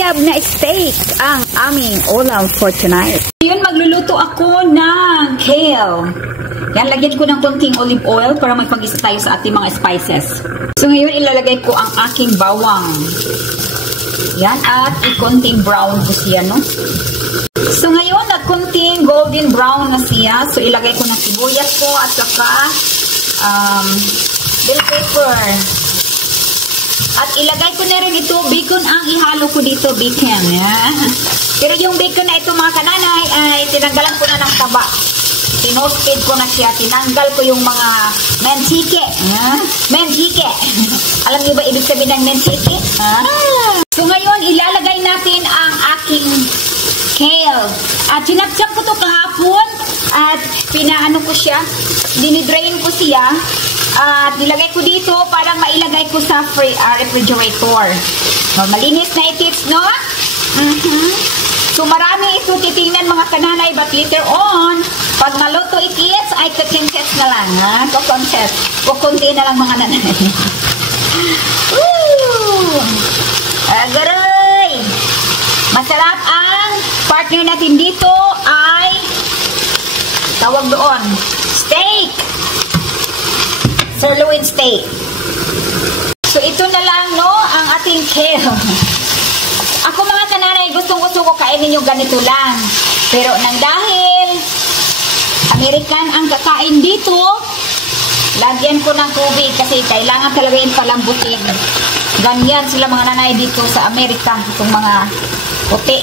Na steak ang aming ulam for tonight. Ngayon magluluto ako ng kale. Yan, lagyan ko ng konting olive oil para magpag-isa tayo sa ating mga spices. So ngayon ilalagay ko ang aking bawang. Yan, at konting brown ko siya, no? So ngayon at konting golden brown na siya. So ilagay ko ng sibuyas ko at saka bell pepper. At ilagay ko na rin ito, bacon ang ihalo ko dito, bacon. Yan. Pero yung bacon na ito mga kananay, ay tinanggalan ko na ng taba. Tinospid ko na siya, tinanggal ko yung mga mentike. Mentike. Alam niyo ba ibig sabihin ng mentike? So ngayon, ilalagay natin ang aking kale. At sinapsap ko to kahapon. At pinaano ko siya, dinidrain ko siya. At nilagay ko dito para mailagay ko sa refrigerator. So, malinis na itips, no? So, marami ito titingnan mga kananay, but later on, pag maluto itis, ay kakinses na lang, ha? Kukonses. Kukunti na lang mga nanay. Woo! Agaray! Masarap ang partner natin dito ay tawag doon, steak! Sirloin steak. So, ito na lang, no, ang ating kale. Ako mga kananay, gustong-gusto ko kainin yung ganito lang. Pero nang dahil American ang kakain dito, lagyan ko ng tubig kasi kailangan talaga yung palambutin. Ganyan sila mga nanay dito sa Amerika, itong mga puti.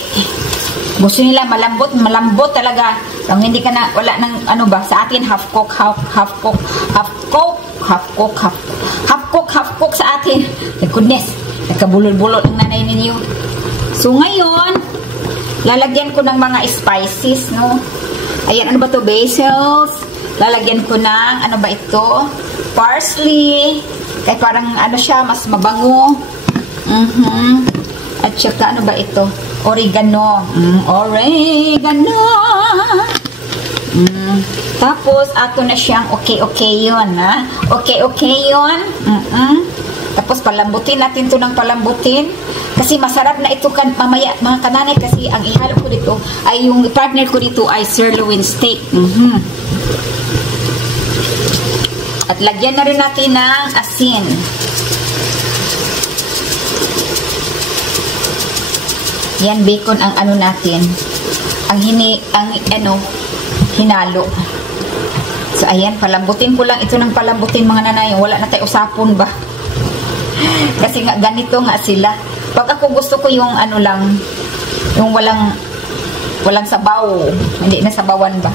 Gusto nila malambot talaga. Kung hindi ka na, wala nang, ano ba, sa atin, half cook sa atin. Goodness, nagkabulol-bulol ang nanay ninyo. So, ngayon, lalagyan ko ng mga spices, no? Ayan, ano ba to? Basils. Lalagyan ko ng, ano ba ito? Parsley. Kahit parang, ano siya, mas mabango. At saka, ano ba ito? Oregano. Oregano. Tapos, ato na siyang okay yun, ha? Okay yun. Tapos, palambutin natin to ng palambutin. Kasi masarap na ito mamaya, mga kananay, kasi ang ihalo ko dito, ay yung partner ko dito ay sirloin steak. At lagyan na rin natin ng asin. Yan, bacon ang ano natin. Ang hinalo. So, ayan, palambutin ko lang ito ng palambutin mga nanay. Wala na tayo usapon ba? Kasi nga, ganito nga sila. Pag ako gusto ko yung ano lang, yung walang sabaw. Hindi na sabawan ba?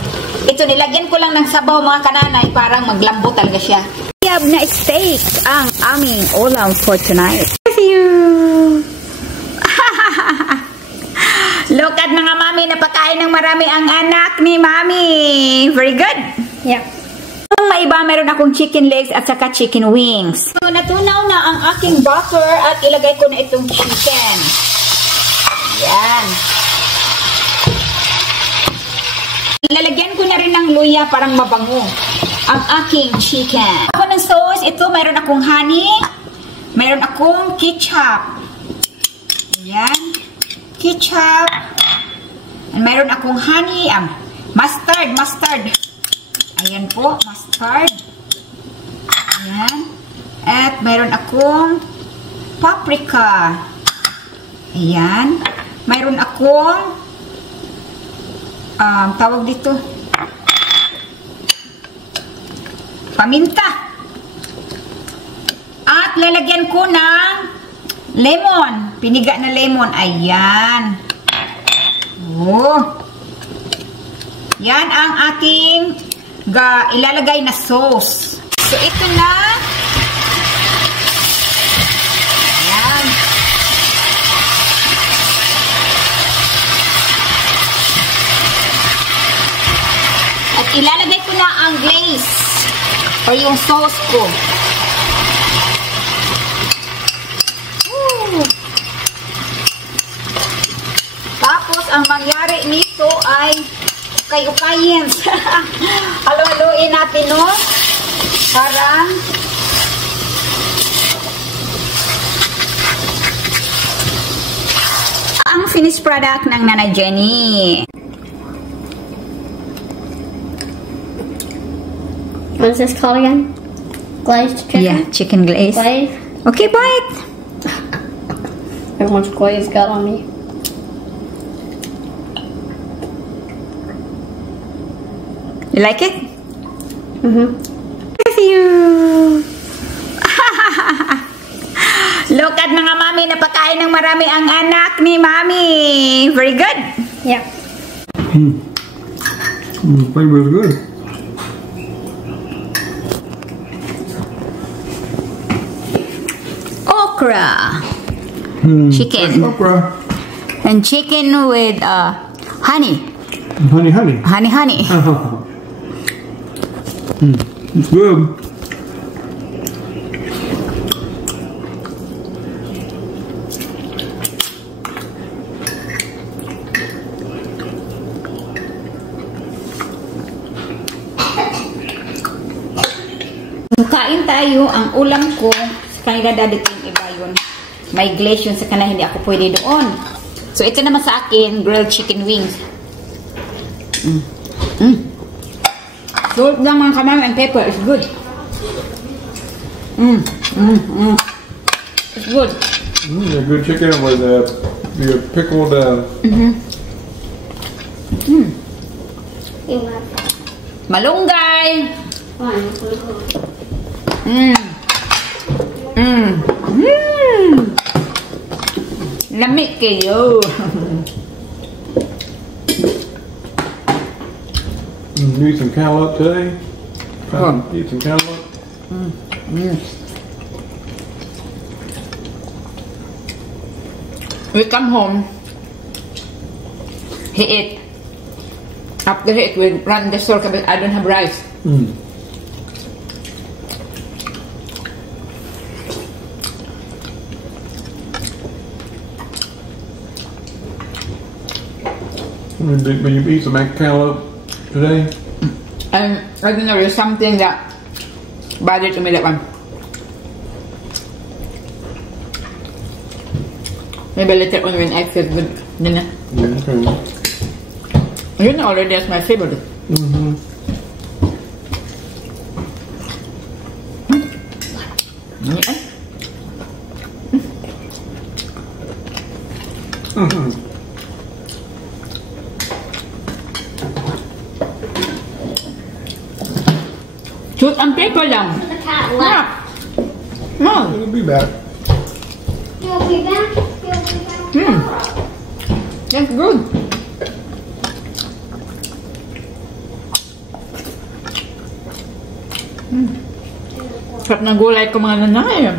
Ito, nilagyan ko lang ng sabaw mga kananay. Parang maglambo talaga siya. Yab na steak ang aming ulam for tonight. Thank you! Look at mga mami, napakain ng marami ang anak ni mami. Very good. Yeah. Kung may iba, meron akong chicken legs at saka chicken wings. So, natunaw na ang aking butter at ilagay ko na itong chicken. Yan. Ilalagyan ko na rin ng luya parang mabango ang aking chicken. Ako ng sauce, ito meron akong honey, meron akong ketchup. Yan. Ketchup. And meron akong honey, mustard. Ayan po, mustard. Ayan. At meron akong paprika. Ayan. Meron akong tawag dito, paminta. At lalagyan ko ng lemon. Piniga na lemon. Ayan. Oh. Yan ang ating ilalagay na sauce. So, ito na. Ayan. At ilalagay ko na ang glaze or yung sauce ko. Tapos, ang mangyari nito ay ukay-ukayin. Halo-haloin natin, no? Para finished product ng Nanay Jenny. What's this called again? Glazed chicken? Yeah, chicken glaze. Glaze? Okay, bite. How much glaze got on me? You like it? Mm-hmm. With you. Look at mga mami, napakain ng marami ang anak ni mami. Very good. Yeah. Flavor is good. Okra. Chicken. Okra. And chicken with honey. Honey, honey. Honey, honey. It's good. Kain tayo. Ang ulam ko sa kanila dadating iba yun. May glaze yun sa kanila. Hindi ako pwede doon. So ito naman sa akin, grilled chicken wings. Salt lang mga kamami and pepper. It's good. It's good. A good chicken with the pickled. Malunggay. Lamig kayo. Need some cantaloupe today. Eat some cantaloupe. We come home. He ate. After he ate, we run the store because I don't have rice. Will you eat some cantaloupe today? And I don't know, there's something that bothered me, that one. Maybe later on when I feel good. Then, Yeah, okay. you know already that's my favorite. Shoot ang paper lang. The cat left. No. We'll be back. You'll be back? You'll be back? That's good. Sarap ng gulay ko mga nanay.